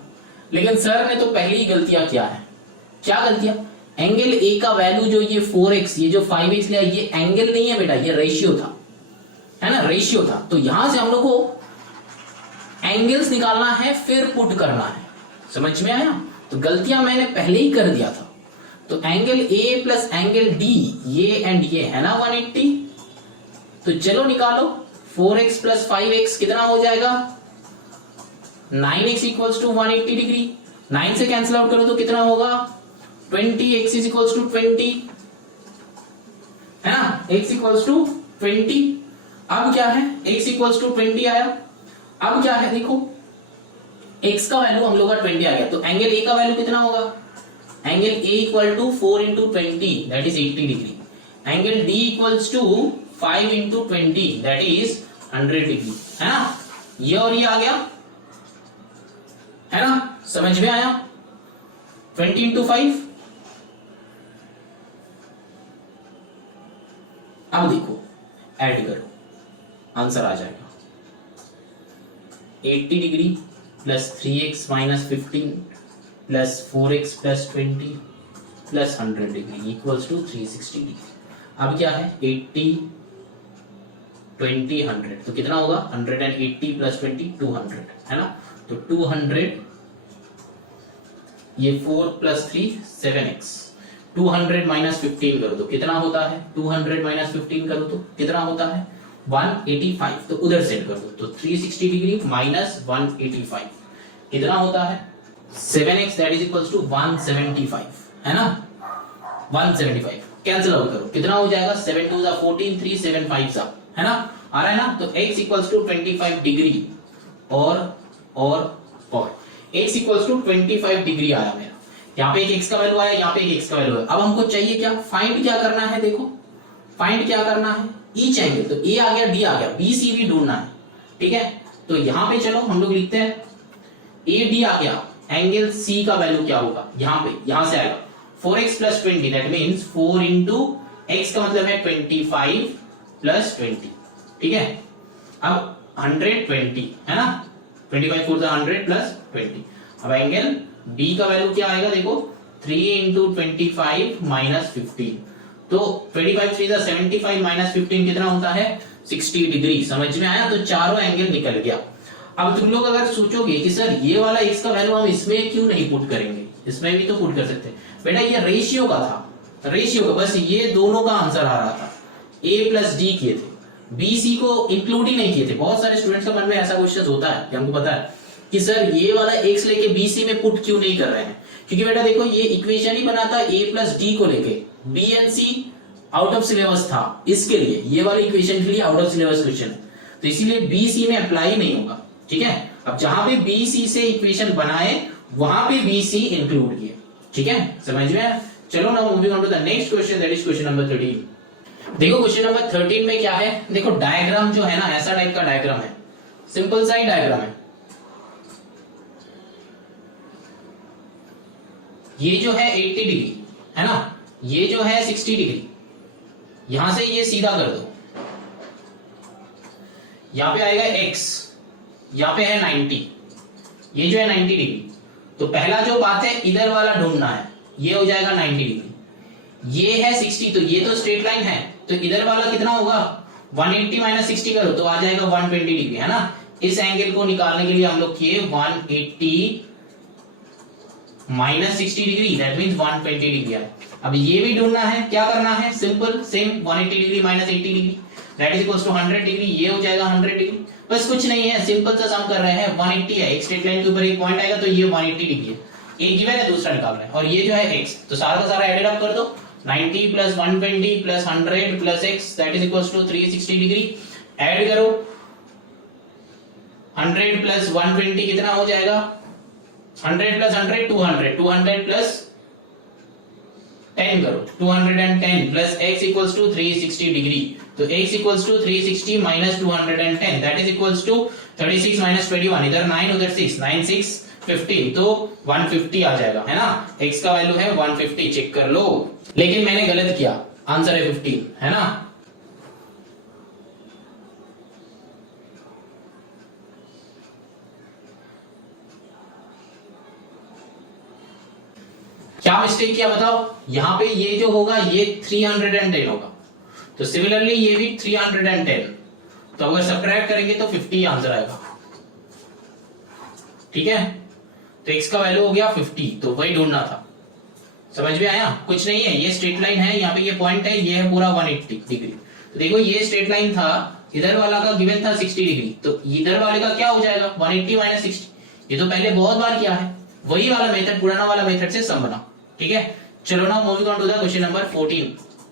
लेकिन सर ने तो पहले ही गलतियां किया है। क्या गलतियां, एंगल A का वैल्यू जो ये 4x, ये जो 5x लिया, ये एंगल नहीं है बेटा, ये रेशियो था, है ना, रेशियो था। तो यहां से हम लोग को एंगल्स निकालना है, फिर पुट करना है, समझ में आया। तो गलतियां मैंने पहले ही कर दिया था। तो angle A plus angle D, ये एंड ये है ना 180, तो चलो निकालो। 4x प्लस 5x कितना हो जाएगा, 9x इक्वल्स टू 180 डिग्री, 9 से कैंसिल आउट करो तो कितना होगा, 20x इज इक्वल्स टू 20, है ना, x इक्वल्स टू 20। अब क्या है, x इक्वल्स टू 20 आया। अब क्या है देखो, x का वैल्यू हम लोग का 20 आ गया, तो एंगल A का वैल्यू कितना होगा, angle A equal to 4 into 20 that is 80 degree, angle D equals to 5 into 20 that is 100 degree, है ना। ये और ये आ गया, है ना, समझ में आया। 20 इंटू 5, अब देखो ऐड करो, आंसर आ जाएगा 80 degree plus 3x minus 15 plus 4x plus 20 plus 100 degree equals to 360 degree. अब क्या है, 80 20 100 तो कितना होगा 180 प्लस 20 200 है ना। तो 200 ये 4 प्लस 3 7x 200 माइनस 15 करो तो कितना होता है 200 माइनस 15 करो तो कितना होता है 185 तो उधर सेट कर दो तो 360 डिग्री माइनस 185 कितना होता है 7x that is equals to 175 है ना 175 कैंसिल आउट करो कितना हो जाएगा 7 2 जा 14 3 7 5 जा है ना आ रहा है ना। तो x इक्वल्स टू 25 डिग्री और x इक्वल्स टू 25 डिग्री आया मेरा। यहाँ पे एक x का वैल्यू आया यहाँ पे एक x का वैल्यू है। अब हमको चाहिए क्या फाइंड क्या करना है देखो फाइंड क्या करना है ईच एंगल तो a आ गया d आ गया b c भी ढूंढना है ठीक है। तो यहाँ पे चलो हम लोग लिखते हैं a d आ गया एंगल c का वैल्यू क्या होगा यहाँ पे यहाँ से आएगा 4x plus 20 that means 4 into x का मतलब है 25 प्लस 20 ठीक है। अब 120 है ना 25 4 100 प्लस 20 अब एंगल b का वैल्यू क्या आएगा देखो 3 इंटू 25 माइनस 15 तो 25 3 75 माइनस 15 कितना होता है 60 डिग्री समझ में आया। तो चारों एंगल निकल गया। अब तुम लोग अगर सोचोगे कि सर ये वाला x का वैल्यू हम इसमें क्यों नहीं पुट करेंगे इसमें भी तो पुट कर सकते हैं बेटा ये रेशियो का था रेशियो का बस ये दोनों का आंसर आ रहा था a प्लस d किए थे बी सी को इंक्लूड ही नहीं किए थे। बहुत सारे स्टूडेंट्स का मन में ऐसा क्वेश्चन होता है कि हमको पता है कि सर ये वाला x लेके बी सी में पुट क्यों नहीं कर रहे हैं क्योंकि बेटा देखो ये इक्वेशन ही बना था a प्लस डी को लेके B and C out of syllabus था इसके लिए ये वाला इक्वेशन के लिए आउट ऑफ सिलेबस क्वेश्चन है तो इसीलिए बी सी में अप्लाई नहीं होगा ठीक है। अब जहां पे बी सी से इक्वेशन बनाए वहां पे बी सी इंक्लूड किए ठीक है समझ में आया। चलो now moving on to the next question that is question number 13। देखो क्वेश्चन नंबर 13 में क्या है देखो डायग्राम जो है ना ऐसा टाइप का डायग्राम है सिंपल सा ही डायग्राम है। ये जो है 80 डिग्री है ना ये जो है 60 डिग्री यहां से ये सीधा कर दो यहां पे आएगा x यहां पे है 90 ये जो है 90 डिग्री तो पहला जो बात है इधर वाला ढूंढना है ये हो जाएगा 90 डिग्री ये है 60 तो ये तो स्ट्रेट लाइन है तो इधर वाला कितना होगा 180 माइनस 60 करो तो आ जाएगा 120 डिग्री है ना। इस एंगल को निकालने के लिए हम लोग किए 180 minus 60 degree that means 120 degree है। अब ये भी ढूंढना है क्या करना है simple same 180 degree minus 80 degree that is equals to 100 degree ये हो जाएगा 100 डिग्री बस कुछ नहीं है सिंपल सा सम कर रहे हैं 180 है एक स्ट्रेट लाइन के ऊपर एक पॉइंट आएगा तो ये 180 डिग्री है एक गिवन है दूसरा निकालना है और ये जो है x तो सारा का सारा एडेड अप कर दो 90 plus 120 plus 100 plus x that is equals to 360 degree add करो 100 प्लस 120 कितना हो जाएगा 100 प्लस 100 200 प्लस 10 करो 210 plus x equals to 360 degree तो x equals to 360 minus 210 that is equals to 36 minus 21 इधर 9 उधर 6 9 6 15 तो 150 आ जाएगा है ना x का वैल्यू है 150 चेक कर लो लेकिन मैंने गलत किया आंसर है 15 है ना। क्या मिस्टेक किया बताओ यहां पे ये जो होगा ये 310 होगा तो सिमिलरली ये भी 310 तो अगर सब्ट्रैक्ट करेंगे तो 50 आंसर आएगा ठीक है। तो x का वैल्यू हो गया 50 तो वही ढूंढना था समझ में आया कुछ नहीं है ये स्ट्रेट लाइन है यहाँ पे ये पॉइंट है ये है पूरा 180 डिग्री तो देखो ये स्ट्रेट लाइन था इधर वाला का गिवन था 60 डिग्री तो इधर वाले का क्या हो जाएगा 180 माइनस 60 ये तो पहले बहुत बार किया है वही वाला मेथड पुराना वाला मेथड से सम बना ठीक है। चलो ना moving on to the question number 14